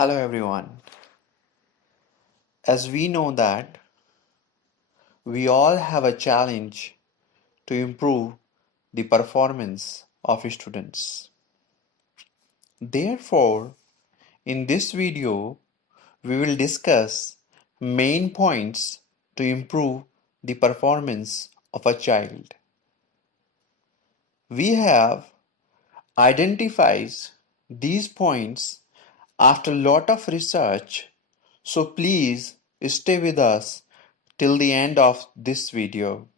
Hello everyone. As we know that we all have a challenge to improve the performance of students. Therefore, in this video, we will discuss main points to improve the performance of a child. We have identified these points after a lot of research, so please stay with us till the end of this video.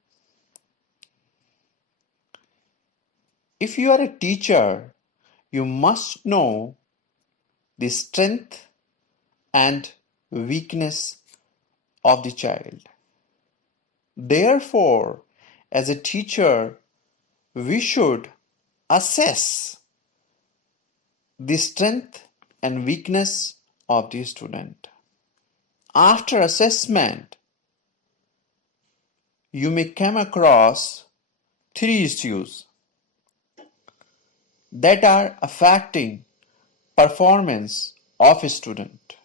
If you are a teacher, you must know the strength and weakness of the child. Therefore, as a teacher, we should assess the strength and weakness of the student. After assessment, you may come across three issues that are affecting performance of a student.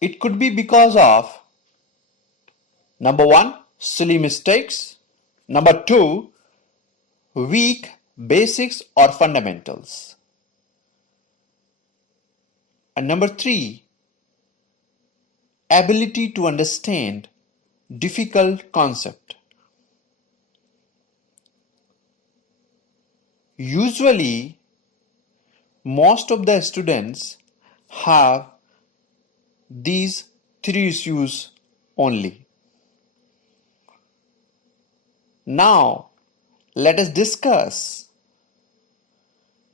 It could be because of number one, silly mistakes. Number two, weak basics or fundamentals. And number three, ability to understand difficult concept. Usually, most of the students have these three issues only. Now, let us discuss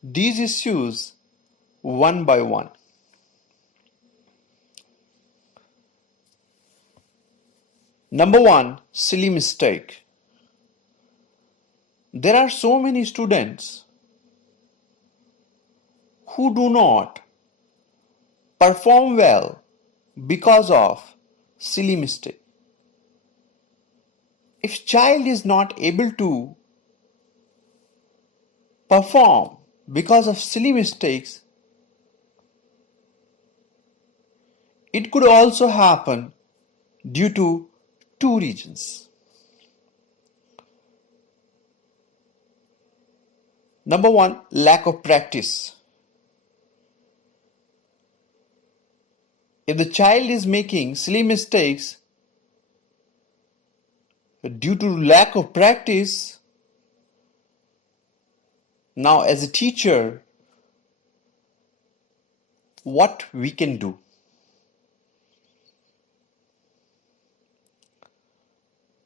these issues one by one. Number one, silly mistake. There are so many students who do not perform well because of silly mistake. If child is not able to perform because of silly mistakes, it could also happen due to two reasons. Number one, lack of practice. If the child is making silly mistakes due to lack of practice, now as a teacher, what we can do?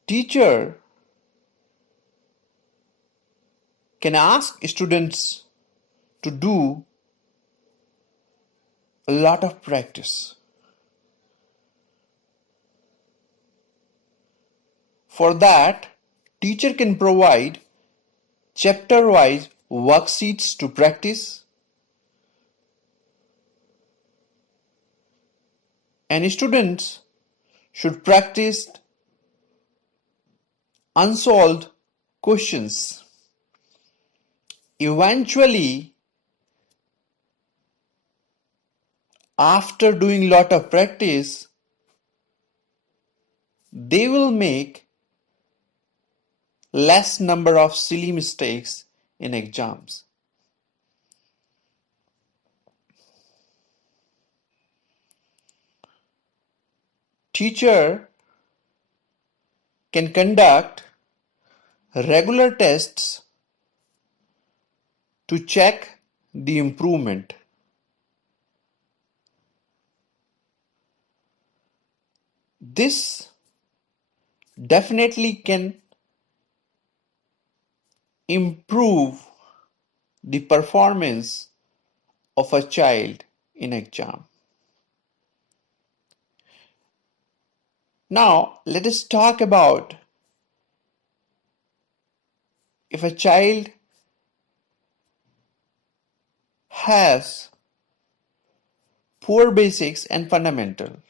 Teacher can ask students to do a lot of practice. For that, teacher can provide chapter-wise worksheets to practice, and students should practice unsolved questions. Eventually, after doing lot of practice, they will make less number of silly mistakes in exams. Teacher can conduct regular tests to check the improvement. This definitely can improve the performance of a child in exam. Now, let us talk about if a child has poor basics and fundamental.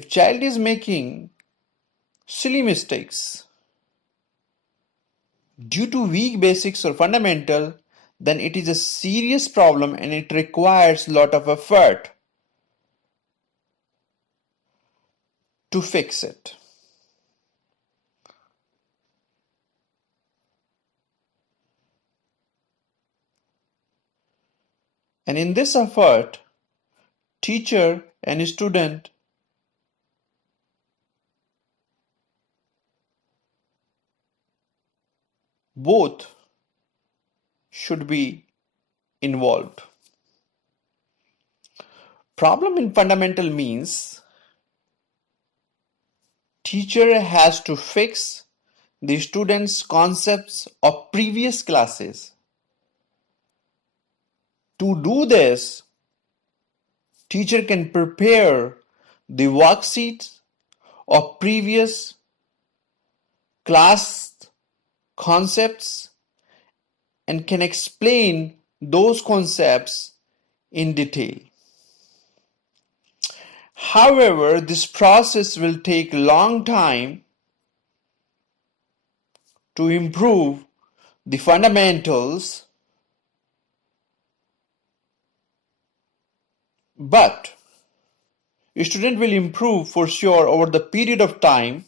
If child is making silly mistakes due to weak basics or fundamental, then it is a serious problem and it requires a lot of effort to fix it. And in this effort, teacher and student both should be involved. Problem in fundamental means teacher has to fix the students' concepts of previous classes. To do this, teacher can prepare the worksheets of previous class concepts and can explain those concepts in detail. However, this process will take a long time to improve the fundamentals, but a student will improve for sure over the period of time.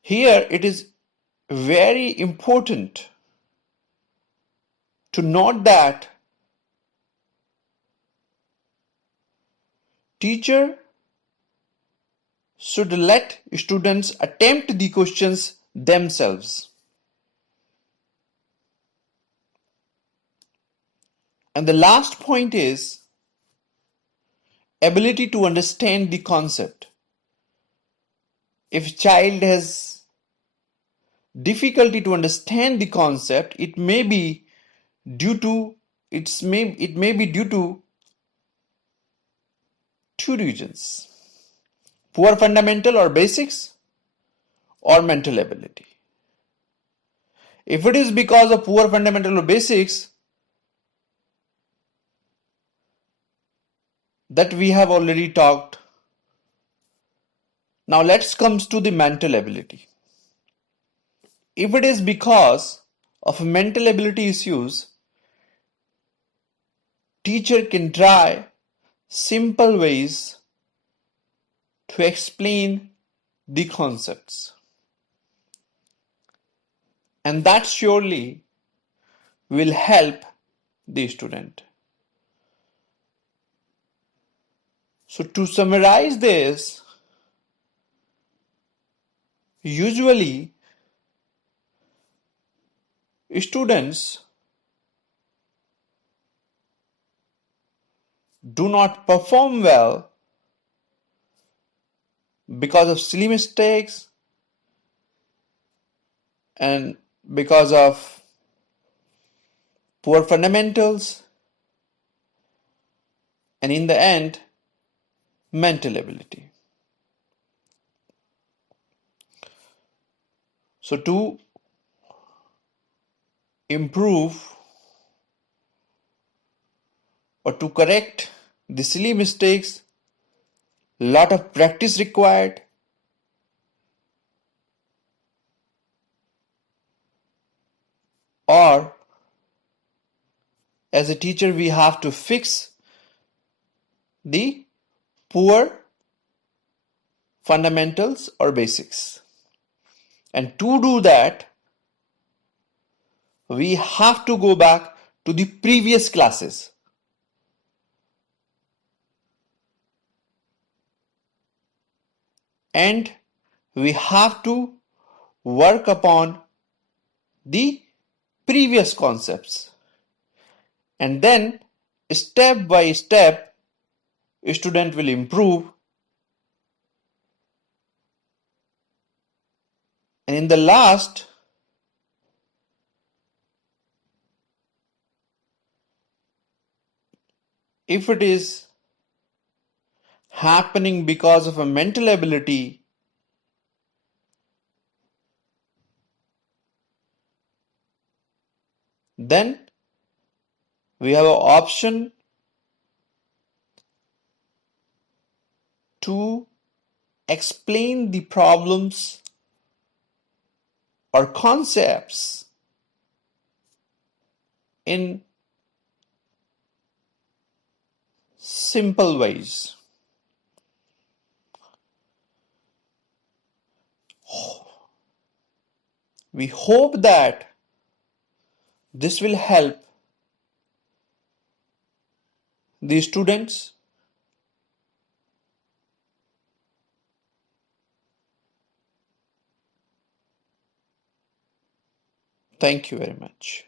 Here it is very important to note that teacher should let students attempt the questions themselves. And the last point is ability to understand the concept. If child has difficulty to understand the concept, it may be due to two reasons: poor fundamental or basics, or mental ability. If it is because of poor fundamental or basics, that we have already talked. Now let's come to the mental ability. If it is because of mental ability issues, teacher can try simple ways to explain the concepts, and that surely will help the student. So to summarize this, usually students do not perform well because of silly mistakes and because of poor fundamentals, and in the end, mental ability. So to improve or to correct the silly mistakes, lot of practice required. Or as a teacher, we have to fix the poor fundamentals or basics. And to do that, we have to go back to the previous classes. And we have to work upon the previous concepts. And then step by step, a student will improve. And in the last, if it is happening because of a mental ability, then we have an option to explain the problems or concepts in simple ways. We hope that this will help the students. Thank you very much.